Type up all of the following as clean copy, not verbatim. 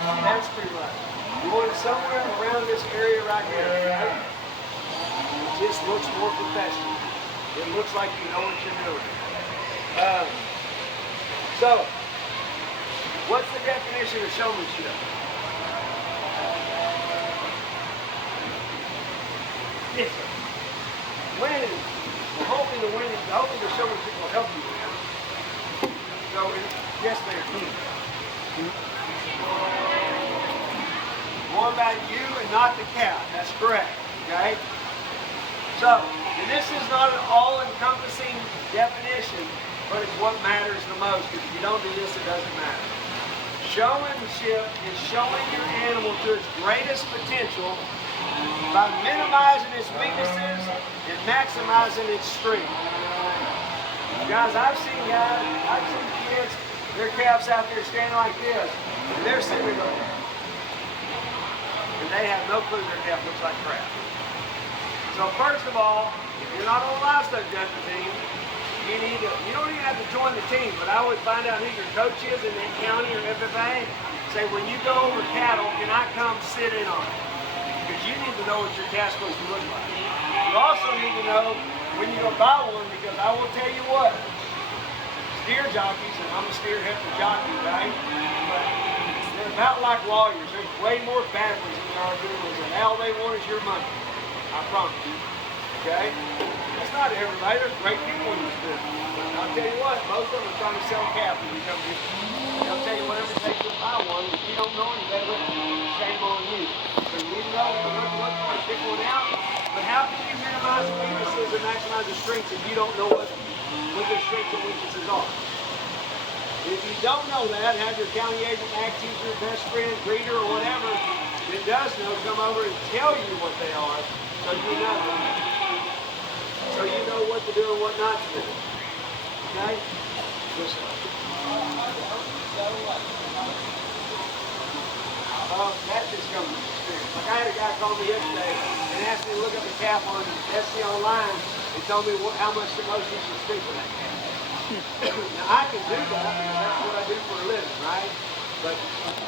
That's pretty much. You want it somewhere around this area right here. Right? It just looks more professional. It looks like you know what you're doing. So, what's the definition of showmanship? Yes, sir. Winning. Hoping the showmanship will help you win. So, yes, ma'am. More about you and not the cow. That's correct. Okay? So, and this is not an all-encompassing definition, but it's what matters the most. Because if you don't do this, it doesn't matter. Showmanship is showing your animal to its greatest potential by minimizing its weaknesses and maximizing its strength. Guys, I've seen kids, their calves out there standing like this, and they're sitting there going, and they have no clue their calf looks like crap. So first of all, if you're not on a livestock judgment team, you don't even have to join the team, but I would find out who your coach is in that county or FFA. Say, when you go over cattle, can I come sit in on it? Because you need to know what your calf's supposed to look like. You also need to know when you go buy one, because I will tell you what, steer jockeys, and I'm a steer heifer jockey, right? But they're about like lawyers. There's way more backwards than there are doers, and all they want is your money. I promise you. Okay? That's not everybody. There's great people in this business. But I'll tell you what, most of them are trying to sell calf when you come here. They'll tell you whatever it takes to buy one. If you don't know any better, shame on you. So you need to know what to pick one out. But how can you minimize the weaknesses and maximize the strengths if you don't know what their strengths and weaknesses are? If you don't know that, have your county agent, ag teacher, best friend, breeder, or whatever that does know come over and tell you what they are, so you know. So you know what to do and what not to do. Okay? This way. That just comes from experience. Like I had a guy call me yesterday and asked me to look up a calf on SC Online and told me how much the most you should speak for that calf. Now I can do that because that's what I do for a living, right? But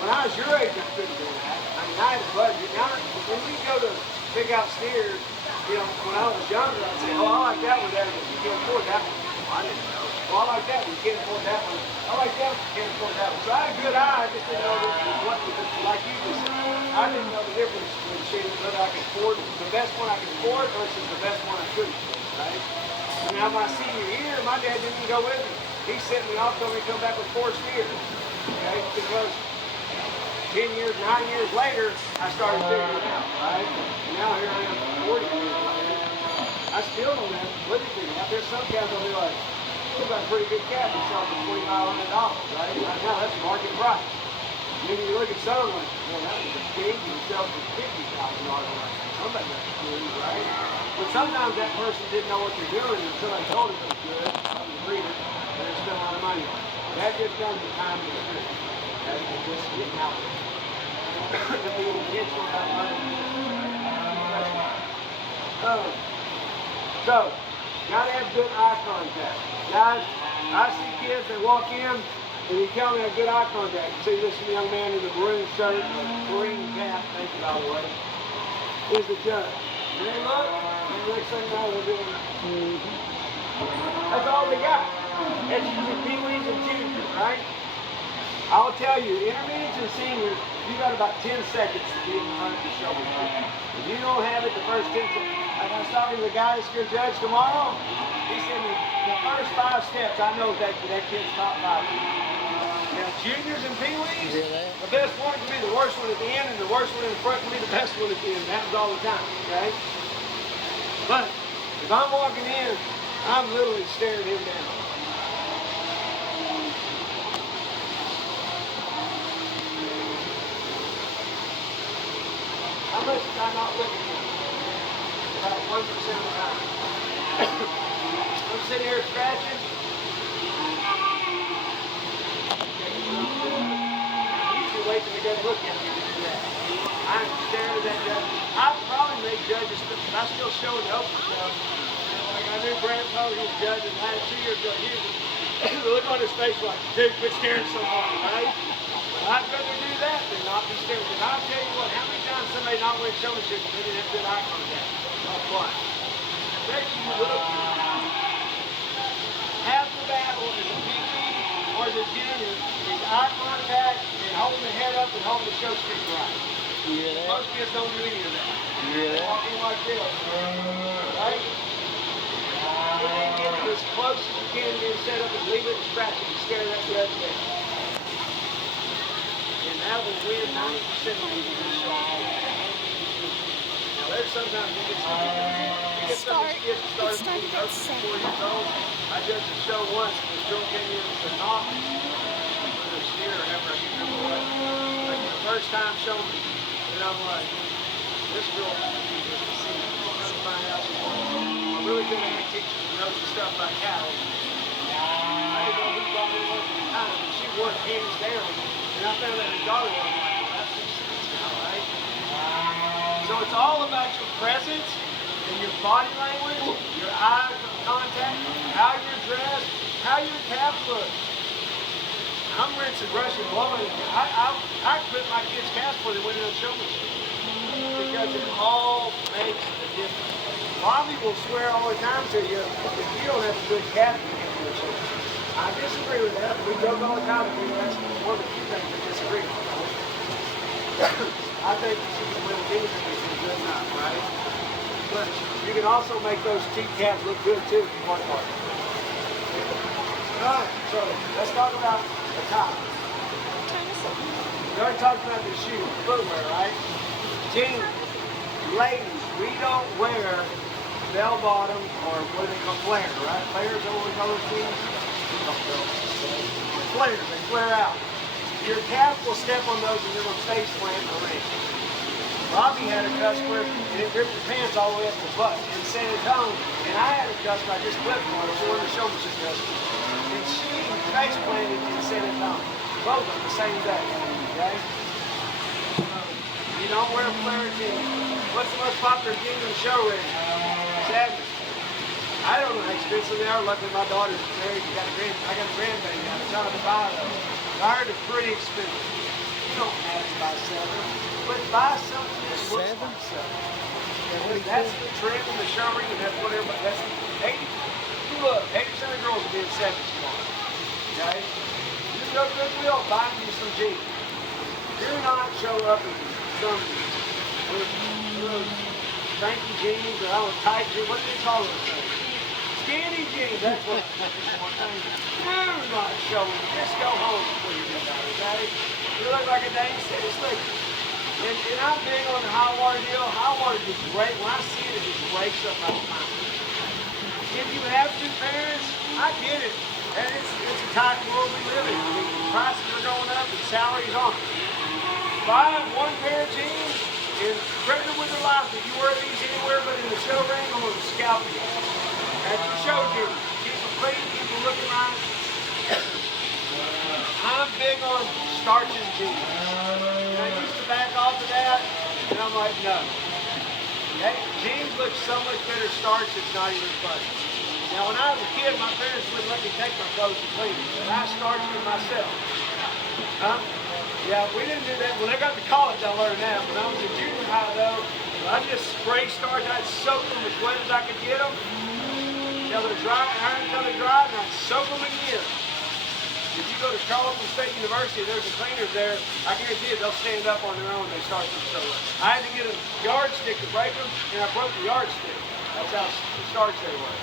when I was your age, I couldn't do that. I mean, I had a budget. Now, when we go to pick out steers, you know, when I was younger, I'd say, oh, I like that one there, but you can't afford that one. Well, I didn't know. Well, I like that one, you can't afford that one. I like that one, you can't afford that one. So I had a good eye, I just didn't know what like you just said. I didn't know the difference between whether I could afford the best one I could afford versus the best one I couldn't afford, right? And now my senior year, my dad didn't even go with me. He sent me off, told me to come back with 4 steers. Okay, because 10 years, 9 years later, I started figuring it out, right? And now here I am 40 years later. I still don't have what to figure out. There's some calves I'll be like, we've got a pretty good calf we sell for $2,500, right? Right now, that's market price. And then you look at some like, well, that was a pig, you sell for $50,000. Somebody got good, right? But sometimes that person didn't know what they're doing until I told them it was good, I'm a breeder, and they spent a lot of money on it. That just comes with time and experience. That's just getting out there. Being intentional about money. So, gotta have good eye contact. Guys, I see kids that walk in and you tell me a good eye contact. You see this young man in the maroon shirt, green cap, thank you by the way, is the judge. And they look, and the next thing you know, they're doing it. That's all they got. That's usually peewees and juniors, right? I'll tell you, intermediates and seniors, you got about 10 seconds to be in the hunt to show me. If you don't have it the first 10 seconds, like I was talking to the guy that's going to judge tomorrow, he said the first 5 steps, I know that kid's top 5. Now, juniors and peewees, the best one can be the worst one at the end, and the worst one in the front can be the best one at the end. It happens all the time, okay? But if I'm walking in, I'm literally staring him down. How much did I not look at him? About 1% of the time. I'm sitting here scratching. Wait till he doesn't look at me to do that. I'm staring at that judge. I've probably made judges, but I still show the open stuff. Like I knew Brant Poe, he was judging last 2 years ago. The look on his face like, dude, quit staring so hard, right? But I'd rather do that than not necessary, because I'll tell you what, how many times somebody not wearing showmanship and they didn't have good eye contact? Not one. Especially you look. Half the battle is the PP or the junior is eye contact and holding the head up and holding the show stick right. You hear that? Most kids don't do any of that. You hear They that? walk in like this. Right? And then get it as close as you can, get it set up and leave it and scratch it and scare that judge down. And that will win 90% of these shows. Now there's sometimes you get some kids that started being 4 years old. I judged a show once and this girl came in and said, "Mom," with a steer or ever, I can't remember what. Like the first time showing me. And I'm like, this girl I'm find out a really good ag teacher who knows the stuff about cattle. I didn't know who brought her in at the time, but she worked hands down. And I found out her daughter was like, well, that's what she is now, right? So it's all about your presence and your body language, your eye contact, how you're dressed, how your calf looks. I'm rinsing, brushing, blowing. I quit my kids' calves before they went in and showed me. Because it all makes a difference. Bobby will swear all the time to you if you don't have a good calf, you can't do a show. I disagree with that. We joke all the time. That's one of the few things we disagree with. I think you can win anything if you're good enough, right? But you can also make those teeth calves look good too if you work hard. Alright, so let's talk about the top. We already talked about the shoe, footwear, right? Jeans, ladies, we don't wear bell bottom or what do they call flare, right? Flares, is that what we call those jeans? Flares, they flare out. Your calf will step on those and they're going to face plant in the ring. Bobby had a customer and it ripped the pants all the way up the butt in San Antonio, and I had a customer, I just flipped one, she wanted to show me some customers. And she face planted in San Antonio, both on the same day, okay? You don't wear flare jeans. What's the most popular jean in the show ring? Savage. I don't know how expensive they are. Luckily, my daughter's married. I got a grandbaby. I'm trying to buy those. I heard they're pretty expensive. You don't have to buy 7, but buy something that looks like 7. That's the trend in the show ring, and that's what everybody. That's 80. Look, 80% of girls will be in 7 tomorrow. Okay? You go to Goodwill, buy you some jeans. Do not show up in some those spanky jeans or tight jeans. What do they call those things? Skinny jeans. That's what I'm saying. Do not show them. Just go home before you get out, okay? You look like a dang city slicker. And I'm big on the high water deal. High water just break. When I see it, it just breaks up my spine. If you have 2 parents, I get it. And it's a tight world we live in. I mean, prices are going up and salaries aren't. Buy 1 pair of jeans and threaten them with their life. If you wear these anywhere but in the show ring, I'm going to scalp you. That's your show jeans. Keep them clean, keep them looking right. I'm big on starching jeans. And I used to back off of that, and I'm like, no. Okay? Jeans look so much better starched, it's not even funny. Now, when I was a kid, my parents wouldn't let me take my clothes to clean, but I starched them myself. Huh? Yeah, we didn't do that. When I got to college, I learned that. When I was in junior high, though, I just spray starch. I'd soak them as wet as I could get them until they're dry, iron until they're dry, and I'd soak them again. If you go to Charleston State University, there's some cleaners there. I guarantee you they'll stand up on their own. They starch them so well. I had to get a yardstick to break them, and I broke the yardstick. That's how starch they were.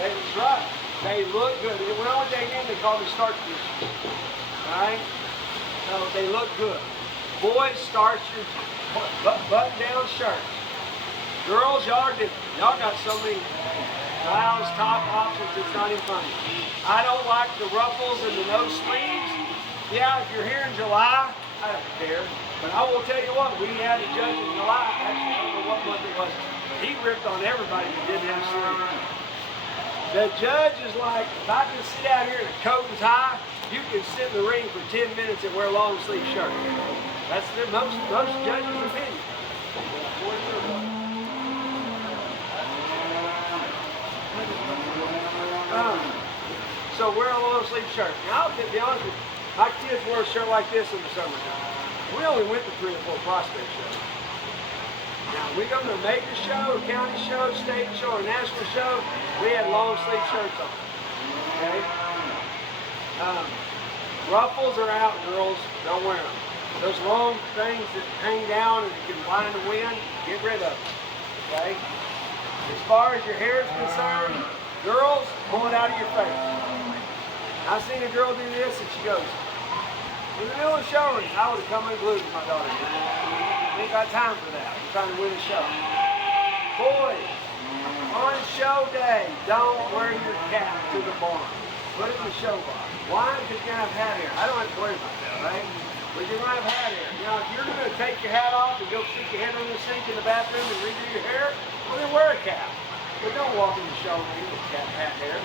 They were dry. They look good. When I went to A&M, they called me starch fish. All right? So they look good. Boys, starch your button-down shirts. Girls, y'all are different. Y'all got so many blouse, top options, it's not even funny. I don't like the ruffles and the no sleeves. Yeah, if you're here in July, I don't care. But I will tell you what, we had a judge in July. Actually, I don't know what month it was. But he ripped on everybody that didn't have sleeves. The judge is like, if I can sit out here in a coat and tie, you can sit in the ring for 10 minutes and wear a long sleeve shirt. That's most judges' opinion. So wear a long sleeve shirt. Now I'll be honest with you, my kids wear a shirt like this in the summertime. We only went to 3 or 4 prospect shows. Now, we go to a major show, a county show, state show, or national show, we had long sleeve shirts on. Okay? Ruffles are out, girls. Don't wear them. Those long things that hang down and can blind the wind, get rid of them. Okay? As far as your hair is concerned, girls, pull it out of your face. I seen a girl do this and she goes, in the middle of showing, I would have come unglued with my daughter. We ain't got time for that. We're trying to win a show. Boys, on show day, don't wear your cap to the barn. Put it in the show box. Why? Because you're going to have hat hair. I don't have to worry about that, right? But you're going to have hat hair. Now, if you're going to take your hat off and go stick your head under the sink in the bathroom and redo your hair, well, then wear a cap. But don't walk in the show with hat hair.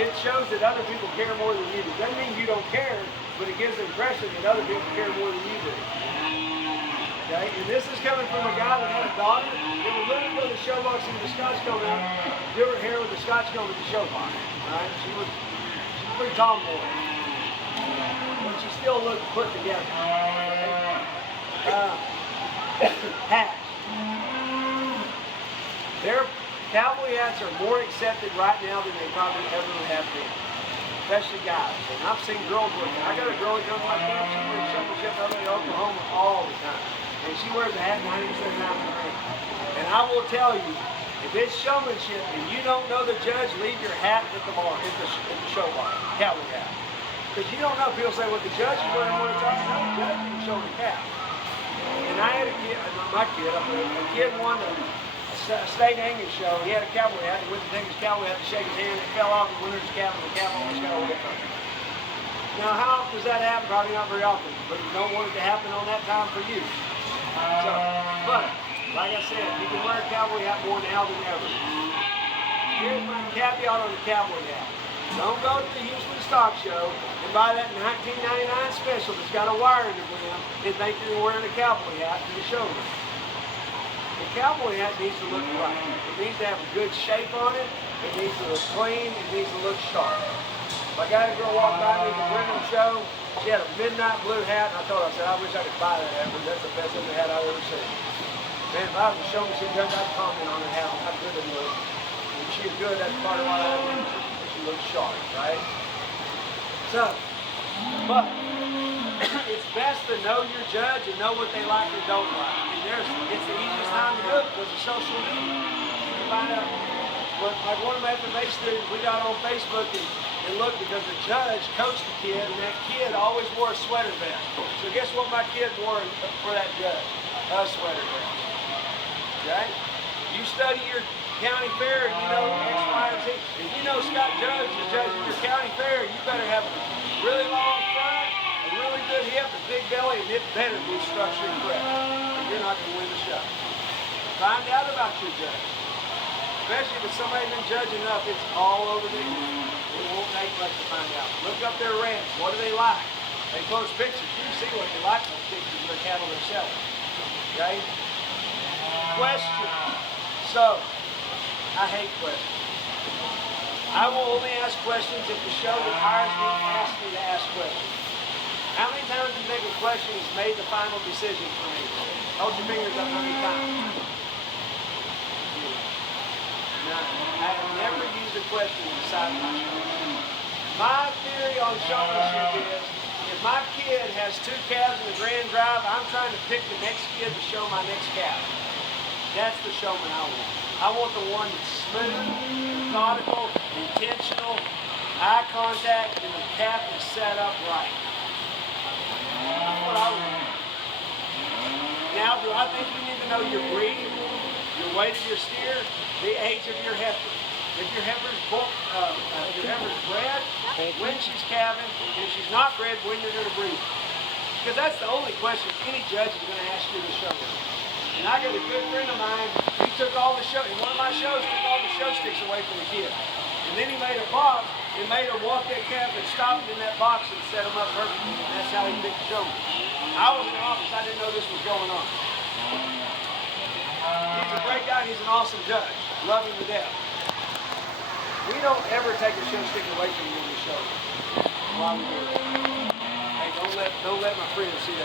It shows that other people care more than you do. Doesn't mean you don't care, but it gives the impression that other people care more than you do. Okay? And this is coming from a guy that had a daughter that would literally go to the show box and the scotch comb out, do her hair with the scotch comb at the show box. Right? She was a pretty tomboy. But she still looked put together. Okay? Hats. Their cowboy hats are more accepted right now than they probably ever have been. Especially guys. And I've seen girls wear them. I got a girl that comes to my camp, she wears showmanship up in Oklahoma all the time. And she wears a hat 90% of the time in the ring. And I will tell you, if it's showmanship and you don't know the judge, leave your hat at the bar, at the show bar, cowboy hat. Because you don't know. People say, well, the judge is wearing one of the time. No, the judge didn't show the cap. And I had a kid, not my kid, a kid won a state hanging show. He had a cowboy hat. He went to take his cowboy hat to shake his hand. It fell off and went in his cap, and the cap almost got away from him. Now, how often does that happen? Probably not very often. But you don't want it to happen on that time for you. So, but, like I said, you can wear a cowboy hat more now than ever. Here's my caveat on the cowboy hat. Don't go to the Houston Stock Show and buy that $19.99 special that's got a wire in the brim and think you're wearing a cowboy hat to the showroom. The cowboy hat needs to look right. It needs to have a good shape on it. It needs to look clean. It needs to look sharp. I got a girl walk by me at the Brenham show. She had a midnight blue hat, and I told her, I said, I wish I could buy that hat, but that's the best looking hat I've ever seen. Man, if I was to show me, she'd come back and comment on her hat, how good it looked. If she was good, that's part of why I did. She looked sharp, right? So, but it's best to know your judge and know what they like and don't like. And it's the easiest time to do it because of social media. You can find out. But like one of my FFA students, we got on Facebook and looked because the judge coached the kid, and that kid always wore a sweater vest. So guess what my kid wore for that judge? A sweater vest. Okay? You study your county fair and you know X, Y, and Z. If you know Scott Judge is judging your county fair, you better have a really long front, a really good hip, a big belly, and it better be structured correct. Or you're not going to win the show. Find out about your judge. Especially if it's somebody been judging enough, it's all over the internet. It won't take much to find out. Look up their rants. What do they like? They post pictures. You can see what they like in those pictures of their cattle they're selling. Okay? Questions. So, I hate questions. I will only ask questions if the show that hires me asks me to ask questions. How many times do you think a question has made the final decision for me? Hold your fingers up how many times. None. I have never used a question to decide my show. My theory on showmanship is, if my kid has 2 calves in the grand drive, I'm trying to pick the next kid to show my next calf. That's the showman I want. I want the one that's smooth, methodical, intentional, eye contact, and the calf is set up right. That's what I want. Now, do I think you need to know your breed, your weight of your steer, the age of your heifer? If your heifer's bred, when she's calving, and if she's not bred, when you're going to breed. Because that's the only question any judge is going to ask you to show. And I got a good friend of mine, he took all the show, in one of my shows, took all the show sticks away from the kid. And then he made a box, and made her walk that calf and stop it in that box and set them up perfectly. And that's how he picked the showman. I was in the office, I didn't know this was going on. He's a great guy, he's an awesome judge. Love him to death. We don't ever take a show stick away from you in the show. Why we do that? Hey, don't let my friends see that.